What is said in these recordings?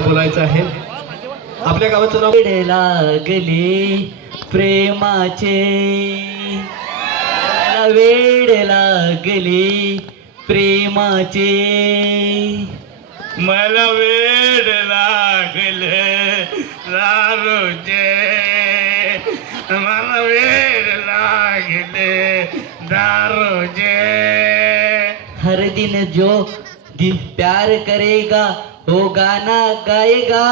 बोलायचं आहे आपल्या गावाचं नाव लागले प्रेमाचे वेड लागले प्रेमाचे मला वेड लागले दारूचे मला वेड लागले दारूचे हर दिन जो प्यार करेगा वो गाना गाएगा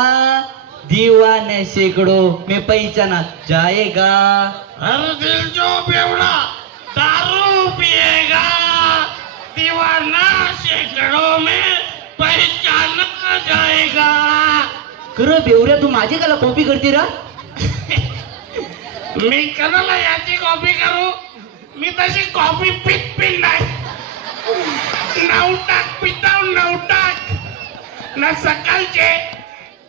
दीवाने सैकड़ों में पहचाना जाएगा हर दिल जो बेवड़ा दारू पिएगा दीवाना सैकड़ों में पहचाना जाएगा. खरं बेवऱ्या तू माझी काला कॉपी करते रा मी कशाला याची कॉपी करू मी तशी कॉपी पित नाही नवटाक पिताव नवटाक ना सकाळचे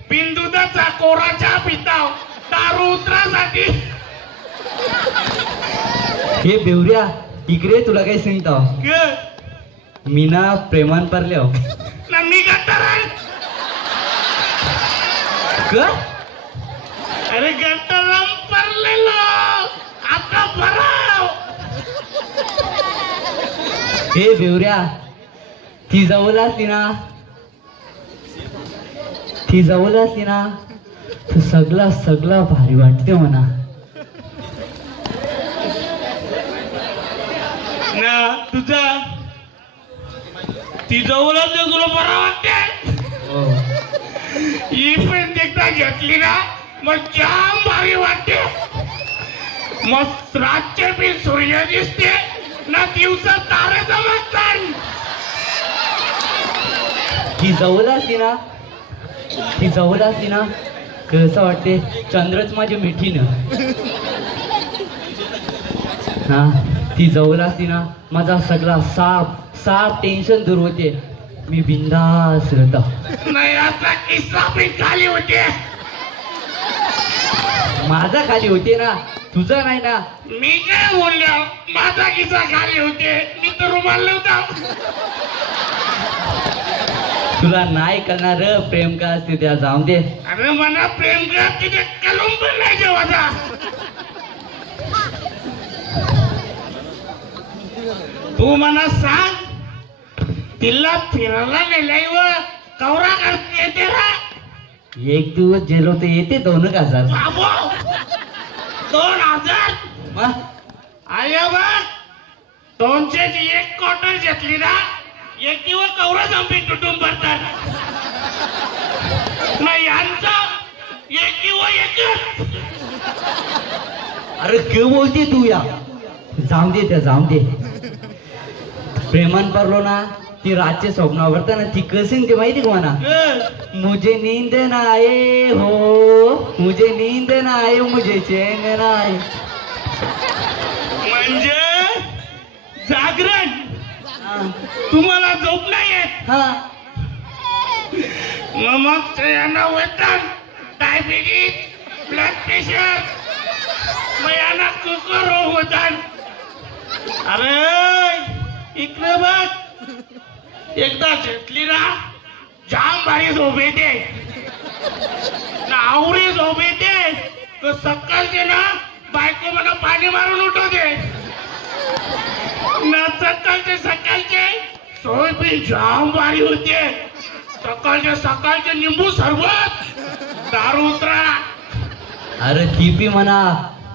बिंदुदाचा कोराचा पिताव दारू उतरासाठी. हे बेवऱ्या इकडे तुला काही सांगतो मी ना प्रेमान पारले हो ना मी गटारान क अरे गटाराम पडलेलो आता भराव. हे बेवऱ्या ती जवळ असती ना तर सगळा भारी वाटते म्हणा. ना तुझा ती जवळच तुला बरं वाटते. हो. ही पण एकदा घेतली ना मग जाम भारी वाटते. मग रातचे बी सूर्य दिसते ना दिवसा तारे जमतात. ती जवळ असती ना कसं वाटते चंद्रच माझ्या मिठीनं. हा ती जवळ असती ना माझा सगळा साप टेन्शन दूर होते. मी बिंदास राहतो. नाही आता किस्सा बी खाली होते. माझा खाली होते ना तुझा नाही ना. मी काय बोललो माझा किस्सा खाली होते मी तर रुमाल नव्हता. तुला नाही करणार प्रेम का असते त्या जाऊन दे. अरे मला प्रेम का तिथे कलम पण नाही जेवाचा. तू मला सांग तिला फिरायला नेलाय व कवरा करते येते रा. एक दिवस जेलो तर येते 2,000. बाबो 2,000 वा, आय बघ 200 ची एक क्वार्टर घेतली ना एक दिवस कवरा जंपी तुटून पडतात. नाही यांचा एक दिवस एक. अरे के बोलते तू या जाऊन दे प्रेमान पडलो ना ती रातचे स्वप्न आवडतं ना ती कसेन ते माहिती का म्हणा. मुझे नींद ना आए हो मुझे नींद ना आए मुझे चैन ना आए. म्हणजे जागरण हा, तुम्हाला झोप नाही येत. हा मग यांना वेतन डायबिटीज ब्लड प्रेशर मग यांना कुकर रोग होतात. अरे इकडे बघ एकदा घेतली ना जाम भारी झोप येते ना आवरी झोप येते तर सकाळचे ना बायको मला पाणी मारून उठवते ना सकाळचे सोय बी जाम भारी होते. सकाळचे लिंबू सरबत दारू उतरा. अरे ती पी म्हणा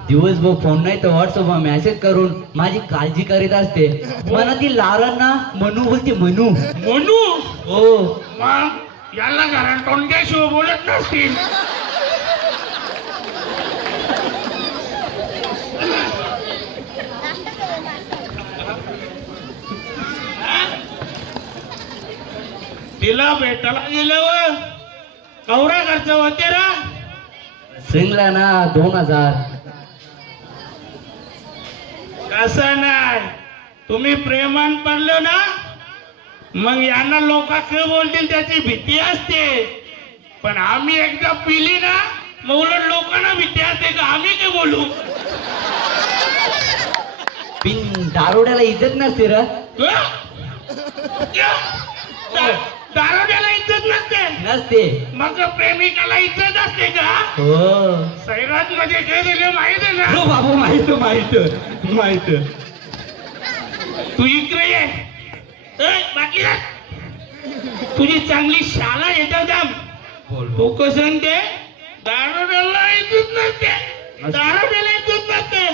दिवसभर फोन नाही तर व्हॉट्सअपवर मेसेज करून माझी काळजी करीत असते. मला ती लारांना मनू बोलते मनू. म्हणू हो मग याला घरात तोंड्याशिवाय बोलत नसतील. तिला भेटायला गेल्यावर कवरा खर्च होते ना. सिंगला ना 2,000. कसं नाही तुम्ही प्रेमान पडलो ना मग यांना लोक काय बोलतील त्याची भीती असते. पण आम्ही एकदा पिली ना मग उलट लोकांना भीती असते का आम्ही काय बोलू. पिन दारोड्याला इज्जत नसते र. दारोड्याला इज्जत नसते नसते. मग प्रेमिकाला इज्जत असते का? हो सैराट मध्ये काय झालं माहित आहे हो ना? बाबू, माहित. तू इकडे ये. बाकी तुझी चांगली शाळा येतात तू कसं ते दारोड्याला इज्जत नसते, दारोड्याला इज्जत नसते.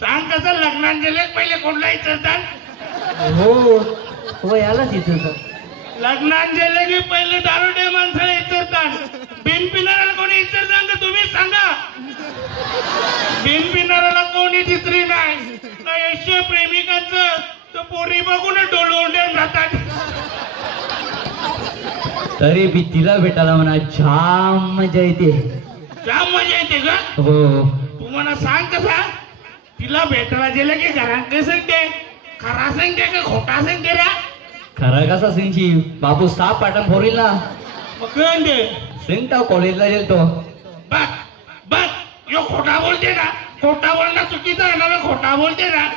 सांग कसं लग्नात गेले पहिले कोणला इचरतात? हो यालाच इथं लग्नात गेले की पहिले दारोडे माणसाला इचरतात. बिन पिणाऱ्याला कोणी इचरतात का? तुम्ही सांगा. बिन पिणाऱ्याला कोणी चित्री नाही. यश प्रेमिकांचं तर पोरी बघून डोळवून जातात. तरी बी तिला भेटायला म्हणा जाम मजा येते. जाम मजा येते का? हो तू मला सांग कसा तिला भेटायला गेलं की घरात सांगते, खरा सांगते का खोटा सांगते रा? खरा कसा सिंगची बाबू 6 पाटण फोरील ना. मग कळते सिंगटाव कॉलेजला गेलतो. बघ बघ यो खोटा बोलते ना. खोटा बोलणं चुकीचं आहे ना. खोटा बोलते ना.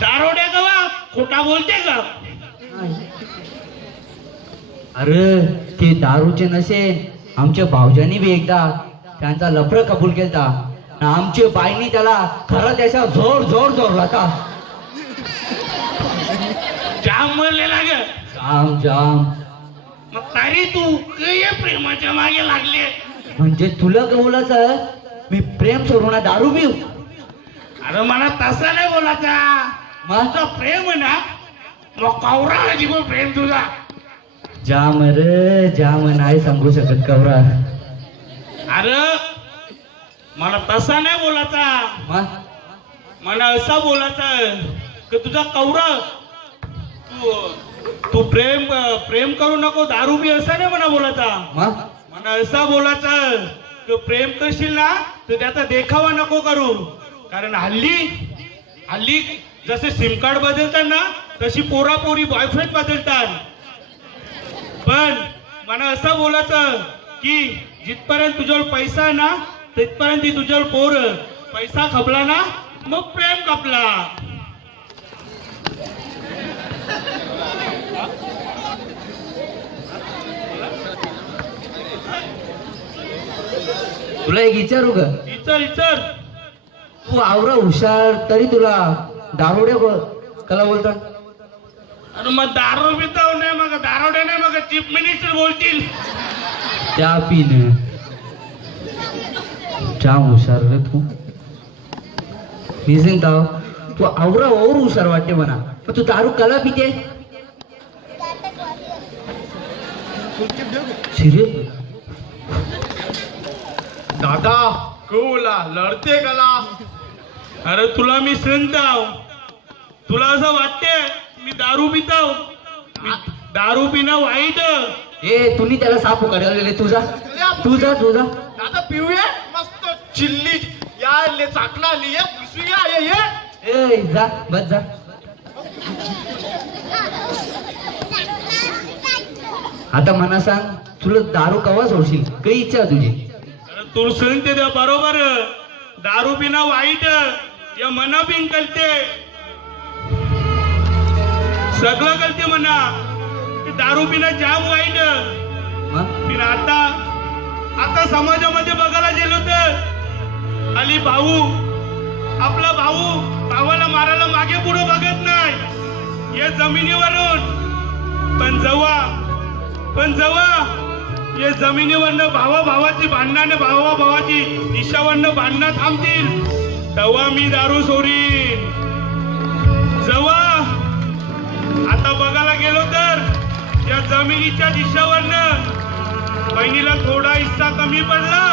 दारोड्या गवा खोटा बोलते का? अरे ते दारूचे नशे आमच्या भाऊजांनी बी एकदा त्यांचा लफडं कबूल केलता. आमच्या बाईनी त्याला खरं त्याच्या जोर होता. जाम म्हणलेला ग. जाम मग तरी तू या प्रेमाच्या मागे लागले. म्हणजे तुला बोलायचं मी प्रेम सोडू ना दारू पिऊ? अरे मला तसा नाही बोलायचा. माझं प्रेम आहे ना मग कवरा जीव प्रेम तुझा. जाम नाही सांगू शकत कवरा. अरे मला तसा नाही बोलायचा. मला असा बोलायचा की तुझा कवरा तू प्रेम करू नको दारू बी असा नाही म्हणा बोलायचा. मला असा बोलायचा की प्रेम करशील ना तर त्याचा देखावा नको करू. कारण हल्ली जसे सिम कार्ड बदलतात ना तशी पोरी बॉयफ्रेंड बदलतात. पण मला असं बोलायचं की जिथपर्यंत तुझ्यावर पैसा आहे ना तिथपर्यंत ती तुझ्यावर पोर. पैसा खपला ना मग प्रेम खपला. तुला एक विचारू ग? इचर तू आवरा हुशार तरी तुला दारोड्या कला बोलता? अरे मग दारू पिताव नाही मग दारोडे नाही मग चीफ मिनिस्टर बोलतील. त्या पिन जाम हुशार रे तू. मी सांगता तू आवरा और हुशार वाटते म्हणा. पण तू दारू कला पिते? सिरियस? दादा कौला लढते कला. अरे तुला मी सांगताव तुला असं वाटते मी दारू पिताव. दारू पिणं वाईट. तुम्ही त्याला साप उकाडलेले. तुझा दादा पिऊया मस्त चिल्ली या ले चाकला लिये पिसूया ये. जा बस जा. आता मला सांग तुला दारू कवा सोडशील? काही इच्छा तुझी? तू सांगते त्या बरोबर. दारू पिणं वाईट या मना बिन कळते सगळं कळते म्हणा. दारू पिणं जाम वाईट. पण आता समाजामध्ये बघायला गेलो तर अली आपला भावाला मारायला मागे पुढे बघत नाही या जमिनीवरून. पण जेव्हा या जमिनीवरनं भावाची भांडणं भावाची दिशावरनं भांडणं थांबतील तेव्हा मी दारू सोडीन. जेव्हा आता बघायला गेलो तर या जमिनीच्या दिशावरनं बहिणीला थोडा हिस्सा कमी पडला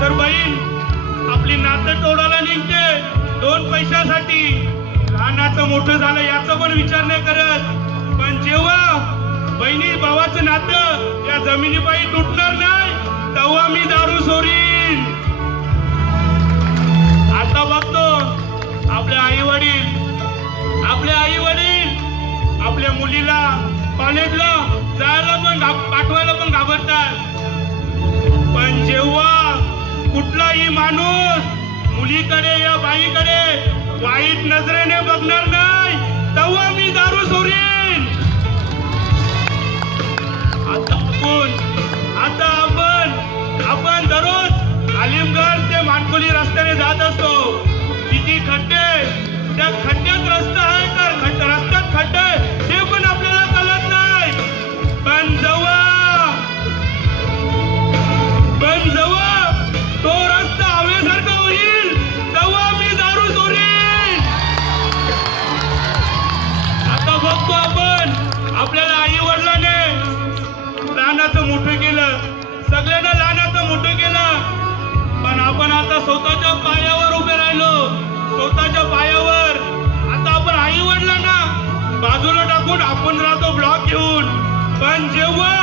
तर बहीण आपली नातं तोडायला निघते 2 पैशासाठी. लहानाचं मोठं झालं याचा पण विचार नाही करत. पण जेव्हा बहिणी भावाचं नातं या जमिनीपायी तुटणार नाही तेव्हा मी दारू सोडीन. आता बघतो आपले आई वडील आपल्या मुलीला कॉलेजला पाठवायला पण घाबरतात. पण जेव्हा कुठलाही माणूस मुलीकडे या बाईकडे वाईट नजरेने बघणार नाही तेव्हा मी दारू सोडीन. आलिमगड ते मानकोली रस्त्याने जात असतो, किती खड्डे, त्या खड्ड्यात रस्ता आहे तर रस्त्यात खड्डे आहे, ते पण आपल्याला कळत नाही. पण जेव्हा तो रस्ता हवेसारखा होईल तेव्हा मी दारू सोडीन. आता बघतो आपण, आपल्याला आई वडिलांनी लहानाचं मोठं केलं, सगळ्यांना लहानाचं मोठं केलं, पण आपण आता स्वतःच्या पायावर उभे राहिलो, स्वतःच्या पायावर. आता आपण आई वडिलांना बाजूला टाकून आपण राहतो ब्लॉक घेऊन, पण जेव्हा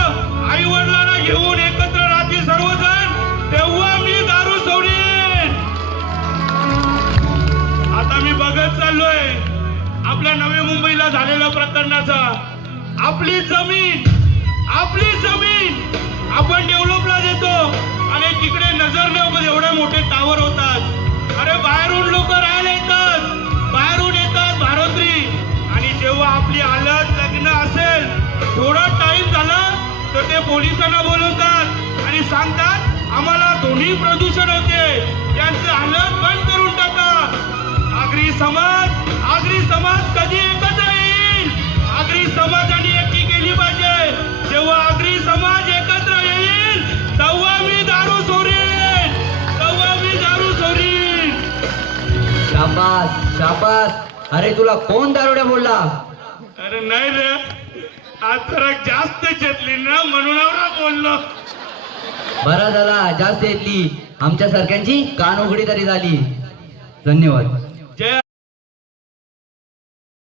आई वडिलांना घेऊन एकत्र राहतील सर्वजण तेव्हा मी दारू सोडीन. आता मी बघत चाललोय आपल्या नवी मुंबईला झालेल्या प्रकरणाचा. आपली जमीन आपण डेव्हलपला देतो आणि तिकडे नजर एवढे मोठे टावर होतात. अरे बाहेरून लोक राहायला येतात, बाहेरून येतात भारोत्री, आणि जेव्हा आपली हालत लग्न असेल थोडा टाइम झाला तर ते पोलिसांना बोलवतात आणि सांगतात आम्हाला ध्वनी प्रदूषण होते, यांचं हालत बंद करून टाका. आगरी समाज कधी एकत्र येईल? आगरी समाजाने एकी केली पाहिजे. जेव्हा आगरी समाज एकत्र येईल तेव्हा मी दारू सोडीन, शाबास. अरे तुला कोण दारुड्या बोलला? अरे नाही रे, आज जरा जास्त घेतली ना म्हणून बोललो. बरा झाला, जास्त येतली. आमच्या सारख्यांची कान उघडी तरी झाली. धन्यवाद.